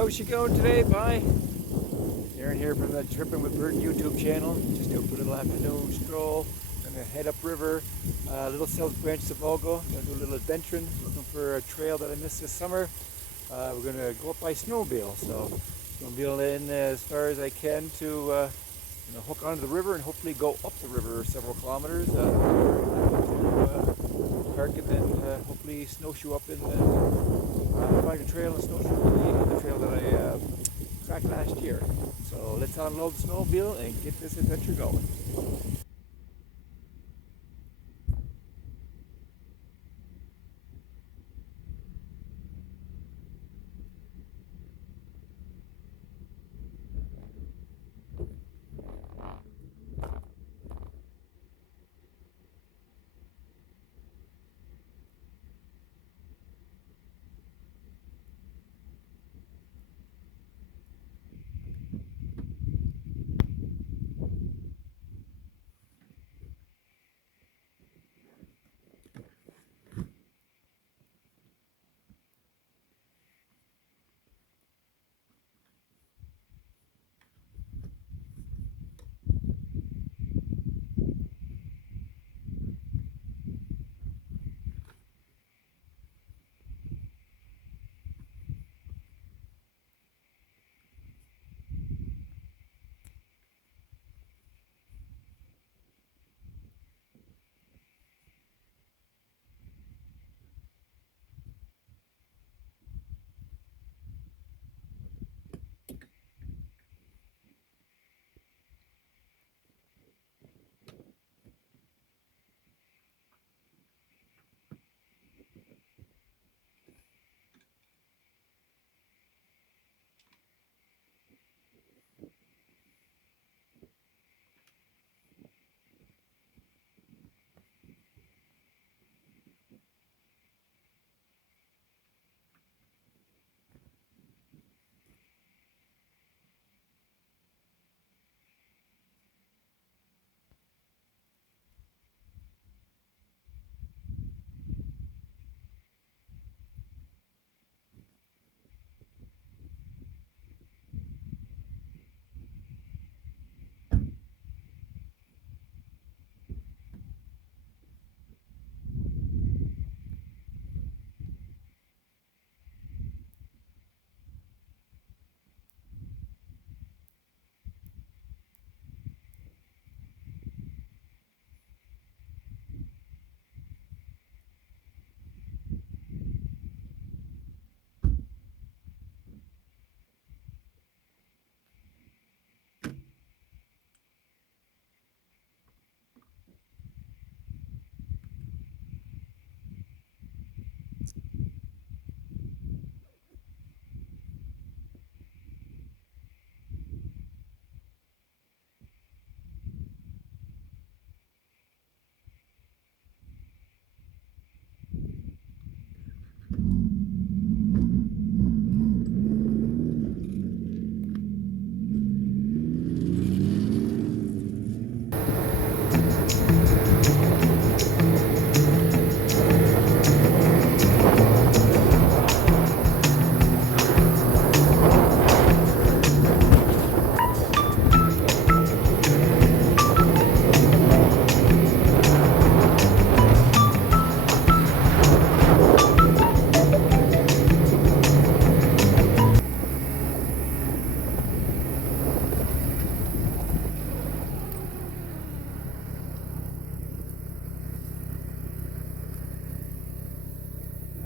How's she going today? Bye. Aaron here from the Tripping with Bert YouTube channel. Just out for a little afternoon stroll. I'm gonna head upriver, little south branch of Volga. Gonna do a little adventuring, looking for a trail that I missed this summer. We're gonna go up by Snowmobile, so snowmobile in as far as I can to hook onto the river and hopefully go up the river several kilometers to park and then hopefully snowshoe up and find a trail and snowshoe the trail that I tracked last year. So let's unload the snowmobile and get this adventure going.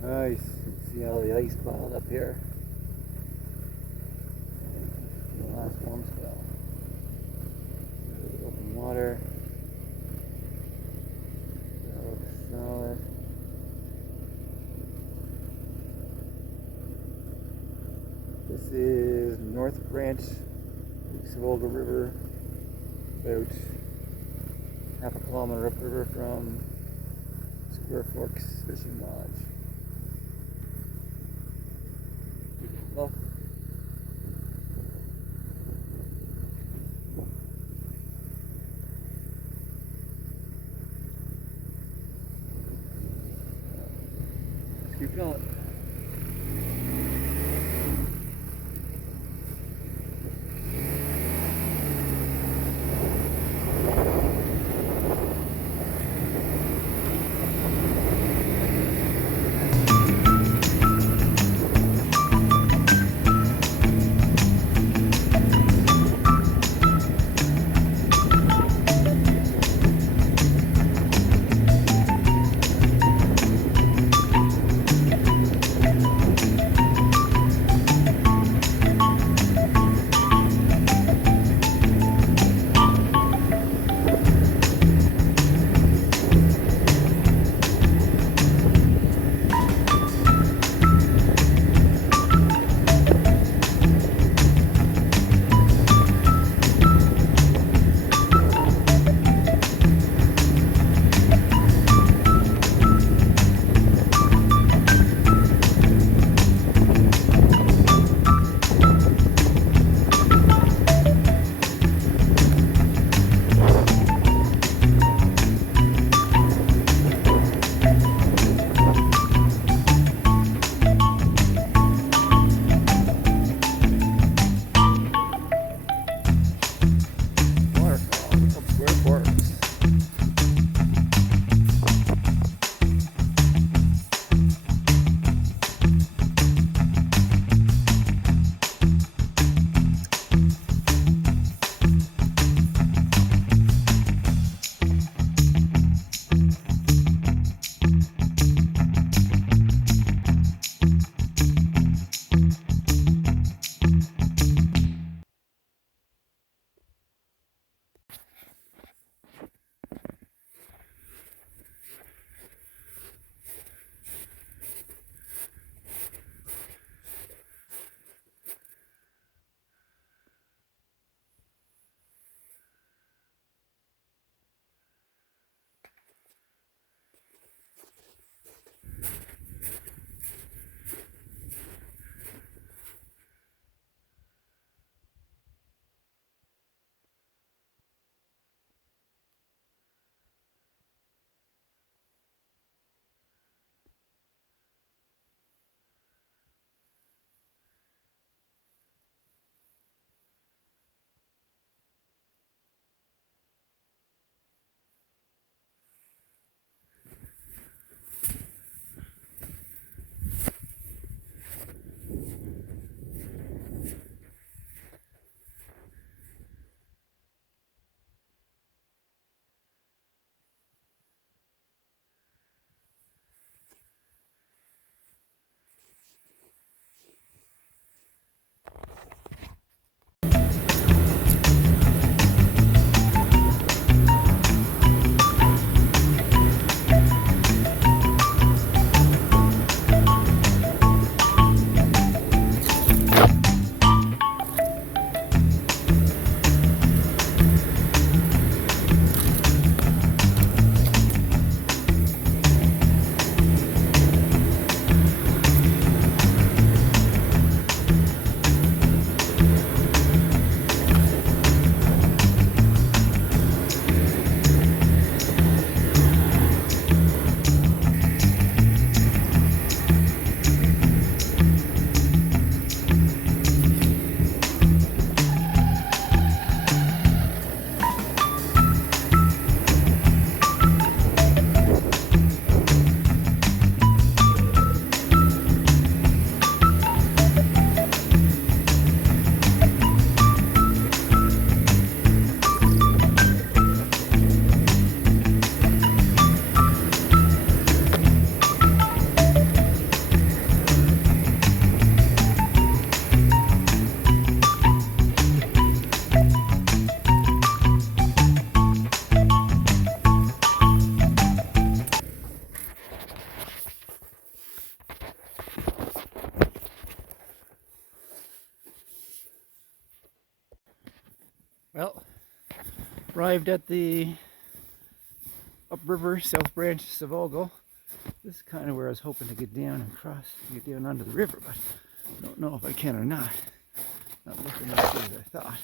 Nice. See all the ice piled up here. The last warm spell. Open water. That looks solid. This is North Branch, Volga River, about half a kilometer upriver from Square Forks Fishing Lodge. Well, let's keep going. Arrived at the upriver South Branch Savogo. This is kind of where I was hoping to get down and cross, get down onto the river, but I don't know if I can or not. Not looking as good as I thought.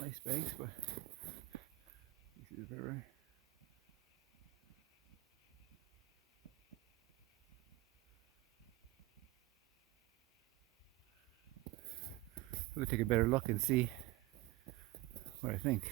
Nice banks, but this is the river. We'll take a better look and see what I think.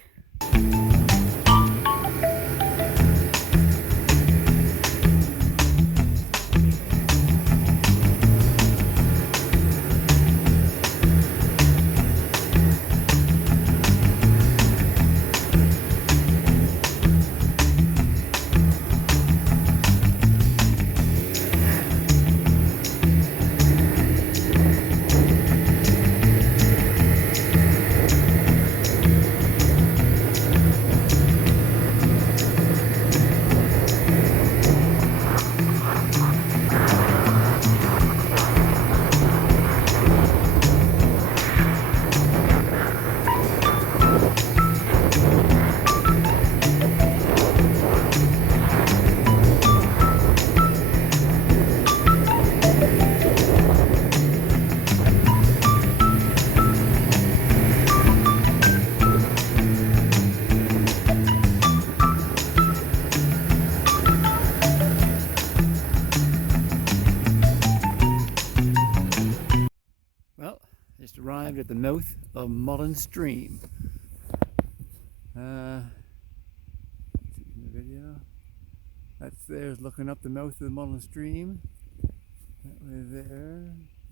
Just arrived at the mouth of Mullen Stream. See in the video. That's there's looking up the mouth of the Mullen Stream. That way there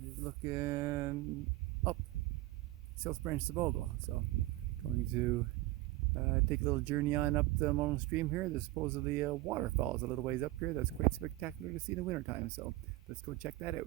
is looking up South Branch Savogo. So going to take a little journey on up the Mullen Stream here. There's supposedly waterfalls a little ways up here. That's quite spectacular to see in the wintertime. So let's go check that out.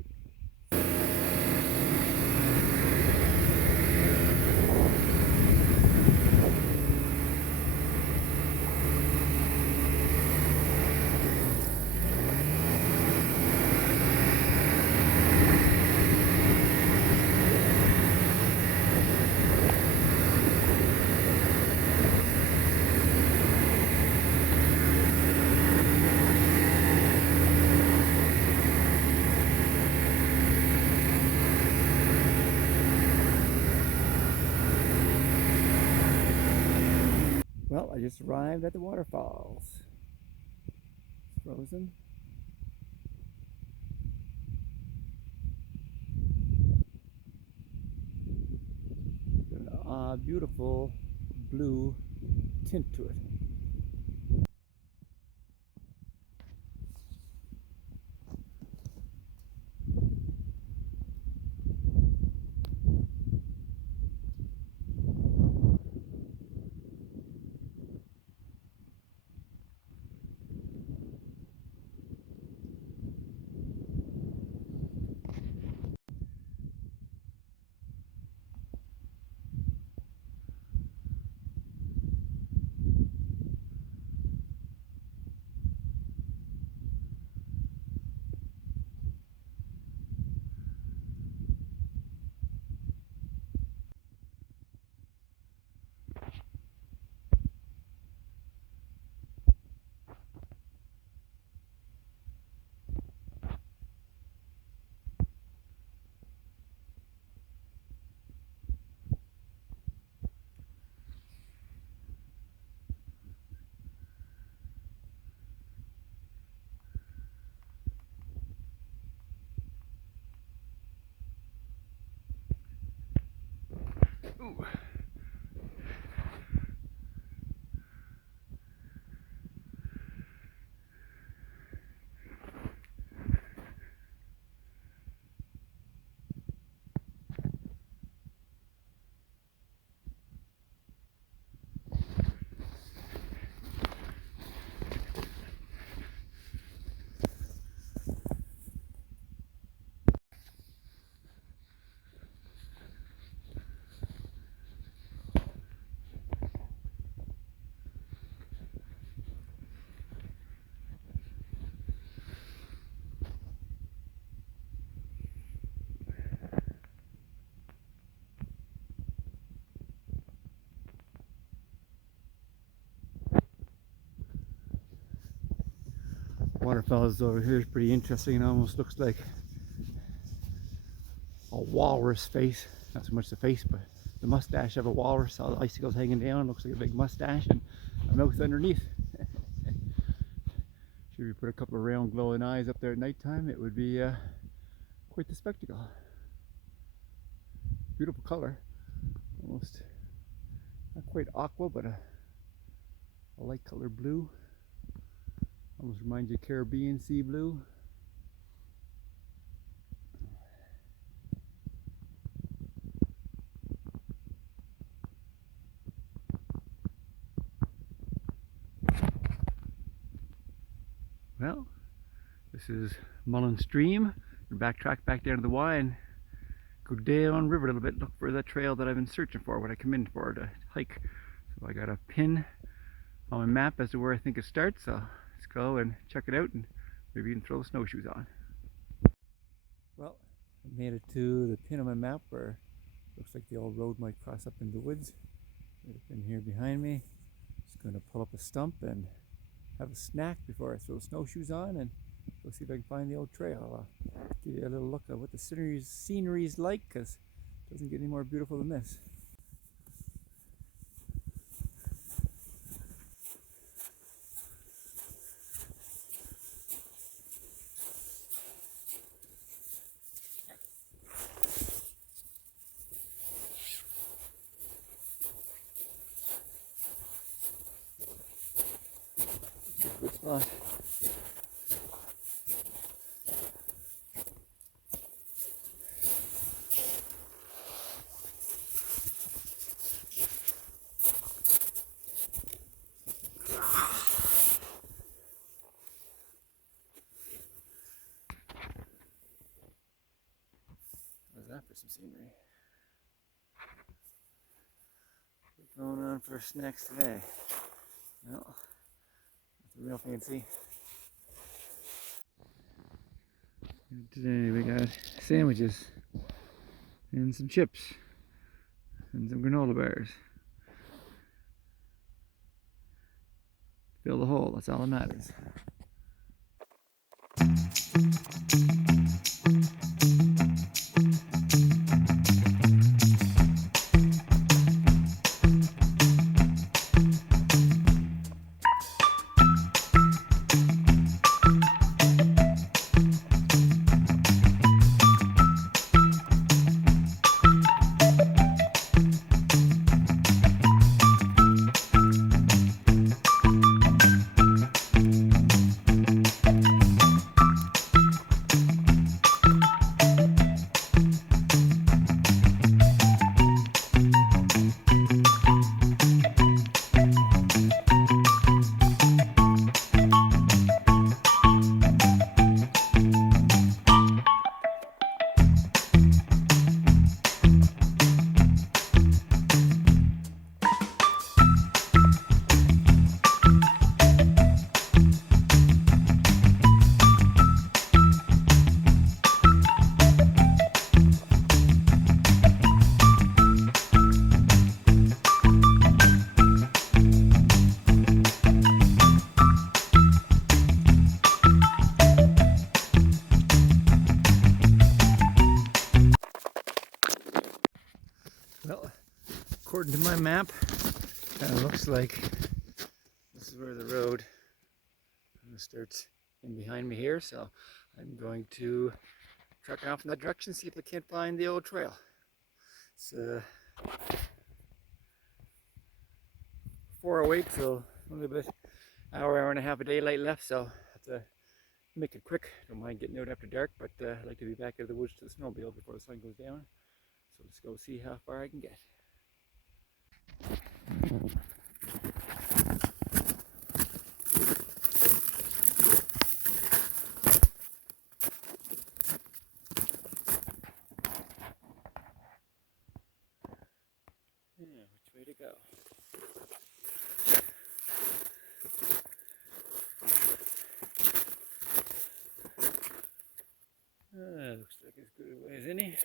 Well, I just arrived at the waterfalls. It's frozen. Got a beautiful blue tint to it. Waterfalls over here is pretty interesting. It almost looks like a walrus face. Not so much the face, but the mustache of a walrus. All the icicles hanging down. Looks like a big mustache and a mouth underneath. Should we put a couple of round glowing eyes up there at night time, it would be quite the spectacle. Beautiful color. Almost not quite aqua, but a light color blue. Almost reminds you of Caribbean sea blue. Well, this is Mullen Stream. We'll backtrack back down to the Y and go down river a little bit, look for that trail that I've been searching for, what I come in for to hike. So I got a pin on my map as to where I think it starts, so let's go and check it out and maybe even throw the snowshoes on. Well, I made it to the pin on my map where it looks like the old road might cross up into the woods. Right up in here behind me. Just going to pull up a stump and have a snack before I throw snowshoes on and go see if I can find the old trail. I'll give you a little look at what the scenery's like, because it doesn't get any more beautiful than this. Good spot. How's that for some scenery? What's going on for snacks today? Well, nothing real fancy. Today we got sandwiches and some chips and some granola bars. Fill the hole, that's all that matters. Well, according to my map, kind of looks like this is where the road starts in behind me here, so I'm going to truck off in that direction, see if I can't find the old trail. It's 4:08, so a little bit, hour and a half of daylight left, so I have to make it quick. Don't mind getting out after dark, but I'd like to be back out of the woods to the snowmobile before the sun goes down. So let's go see how far I can get. Yeah, which way to go? Looks like as good a way as any.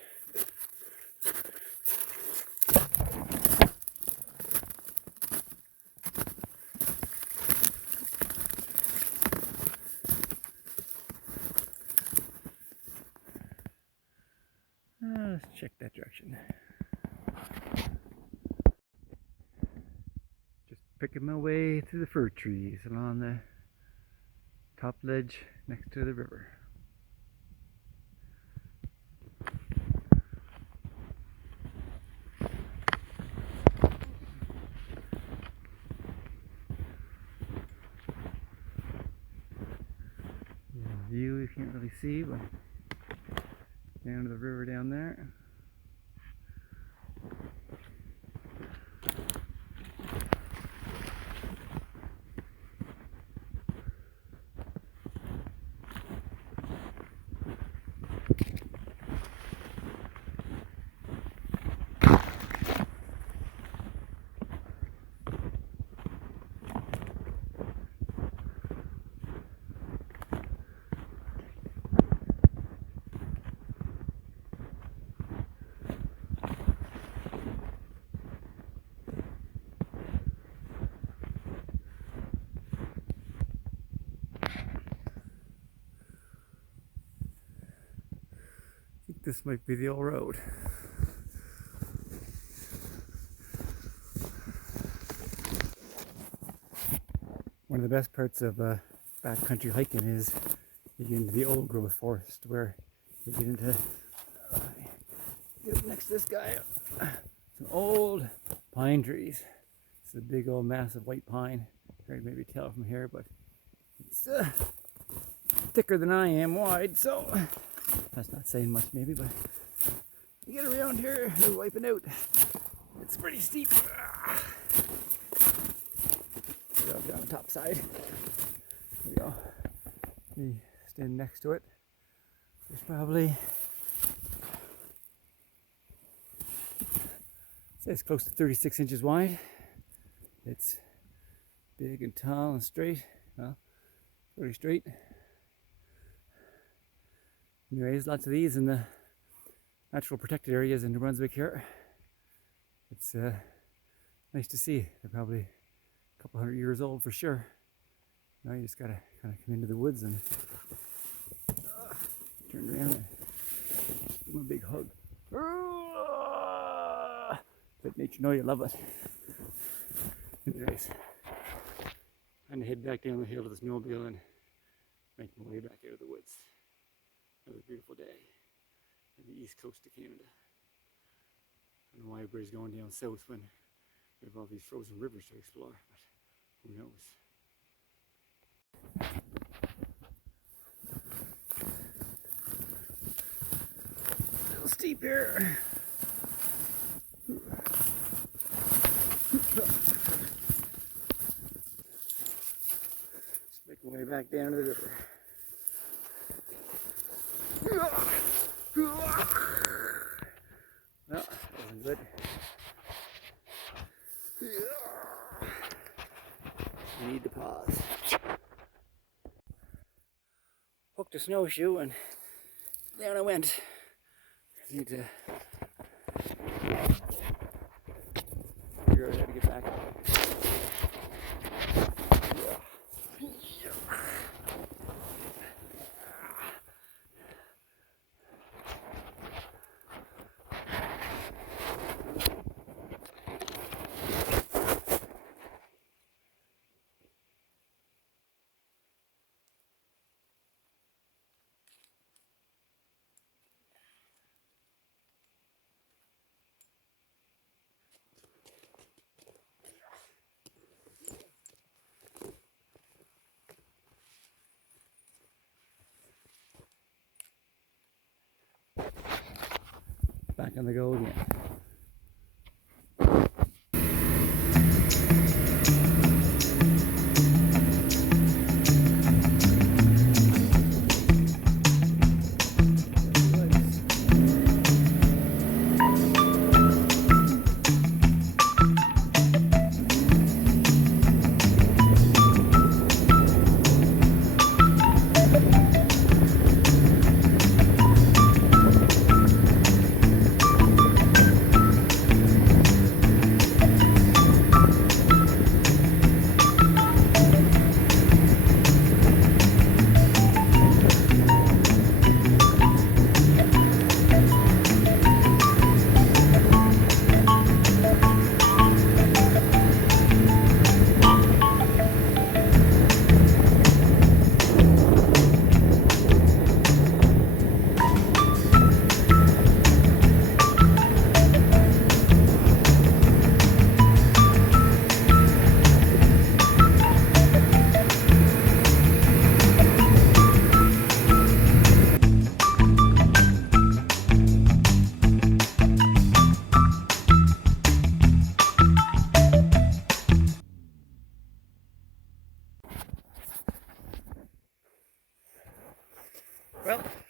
that direction. Just picking my way through the fir trees along the top ledge next to the river. The view you can't really see, but down to the river down there. This might be the old road. One of the best parts of backcountry hiking is you get into the old growth forest where you get into get up next to this guy. Some old pine trees. It's a big old massive white pine. Hard to maybe tell from here, but it's thicker than I am wide, so that's not saying much maybe, but you get around here, they're wiping out. It's pretty steep. Go down the top side. There we go. Me stand next to it. There's probably, say it's close to 36 inches wide. It's big and tall and straight. Well, pretty straight. Anyways, lots of these in the natural protected areas in New Brunswick here. It's nice to see. They're probably a couple 100 years old for sure. Now you just gotta kind of come into the woods and turn around and give them a big hug. Let nature know you love it. Anyways, I'm gonna head back down the hill to the snowmobile and make my way back out of the woods. Another beautiful day on the east coast of Canada. I don't know why everybody's going down south when we have all these frozen rivers to explore, but who knows. A little steep here. Just make my way back down to the river. No, that wasn't good. I need to pause. Hooked a snowshoe and down I went. I need to figure out how to get back. Back on the go again.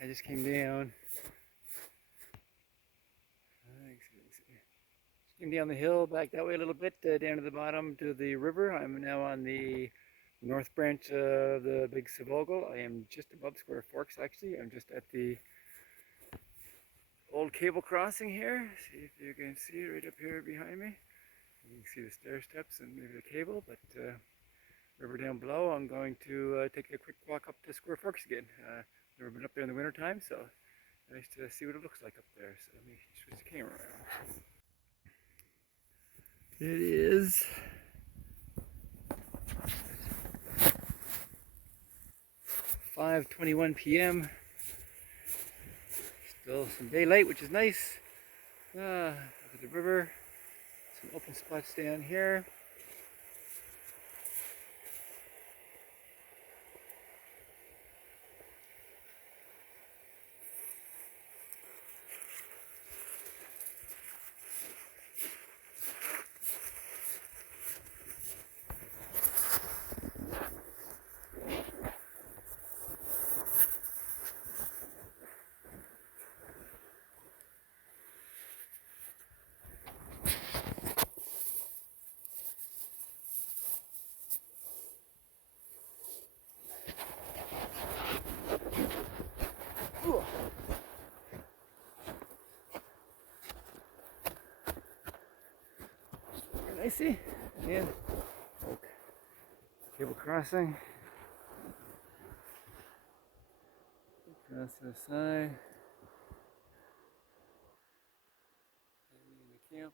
just came down. Came down the hill, back that way a little bit, down to the bottom to the river. I'm now on the north branch of the Big Savogle. I am just above Square Forks, actually. I'm just at the old cable crossing here. See if you can see it right up here behind me. You can see the stair steps and maybe the cable, but river down below. I'm going to take a quick walk up to Square Forks again. Never been up there in the winter time, so nice to see what it looks like up there. So let me switch the camera around. It is (5:21 p.m.). Still some daylight, which is nice. Look at the river. Some open spots down here. I see. Yeah. Cable crossing. Across to the side. In the camp.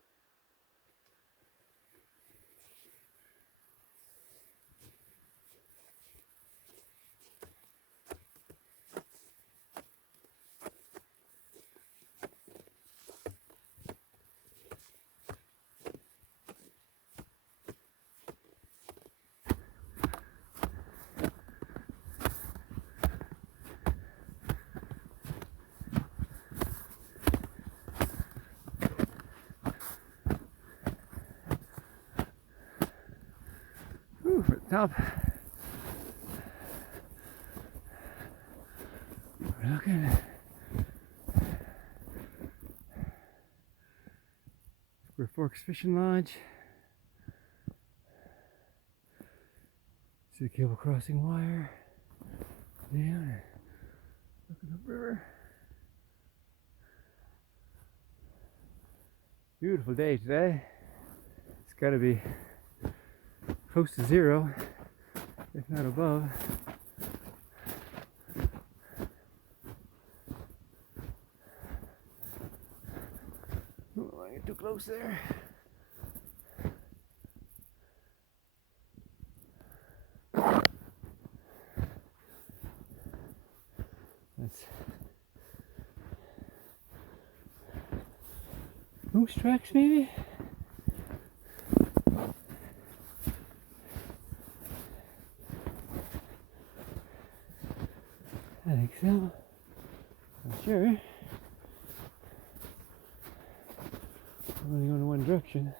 Ooh, we're at the top. We're looking at Square Forks Fishing Lodge. See the cable crossing wire. Down. Look at the river. Beautiful day today. It's got to be close to zero, if not above. Oh, I get too close there. That's moose tracks, maybe? I think so. I'm sure. I'm only going in one direction.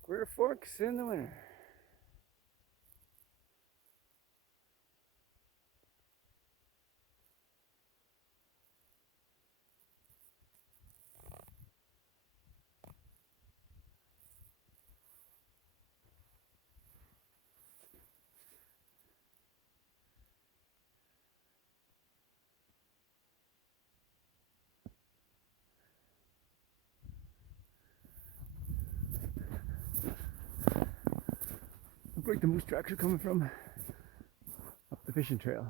Square Forks in the winter. Looks like the moose tracks are coming from up the fishing trail.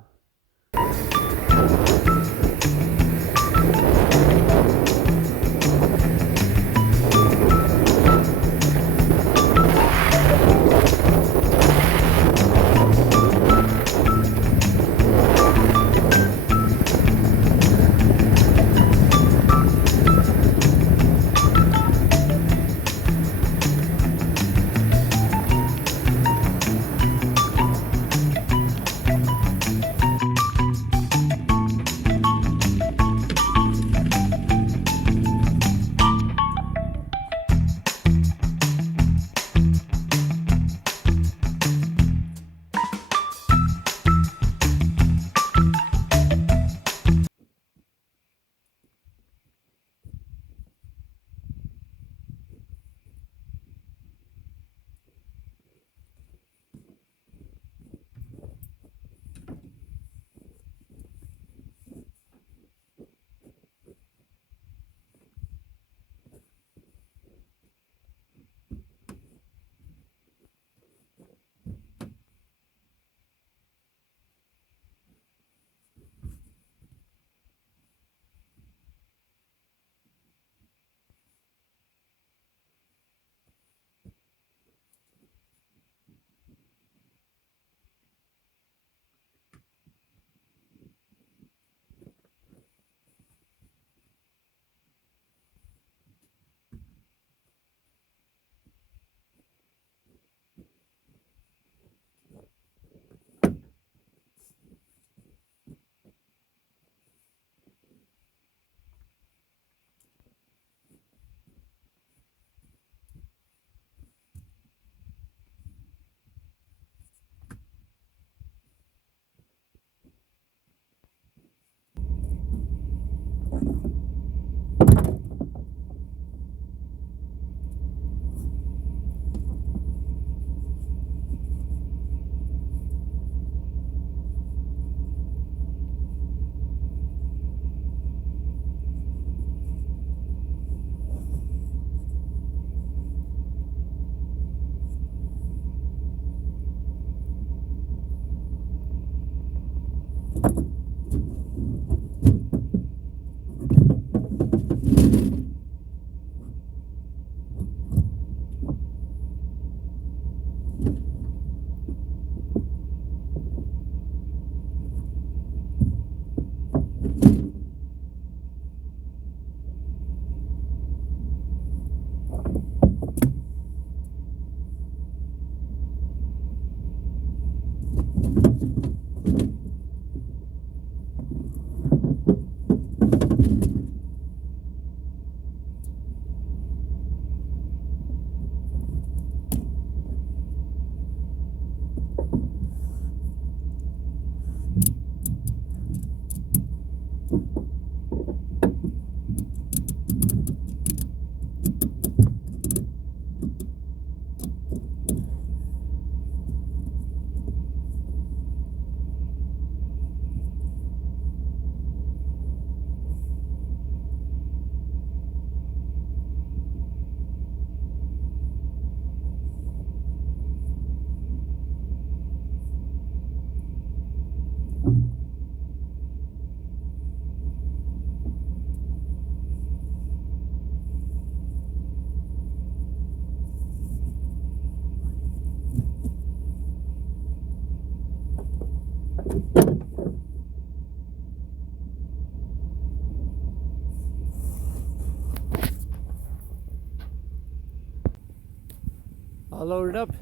All loaded up,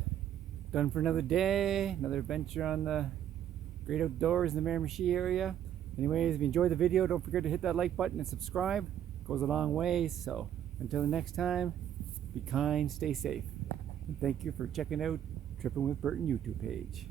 done for another day, another adventure on the great outdoors in the Miramichi area. Anyways, if you enjoyed the video, don't forget to hit that like button and subscribe. It goes a long way. So until the next time, be kind, stay safe. And thank you for checking out Tripping with Burton YouTube page.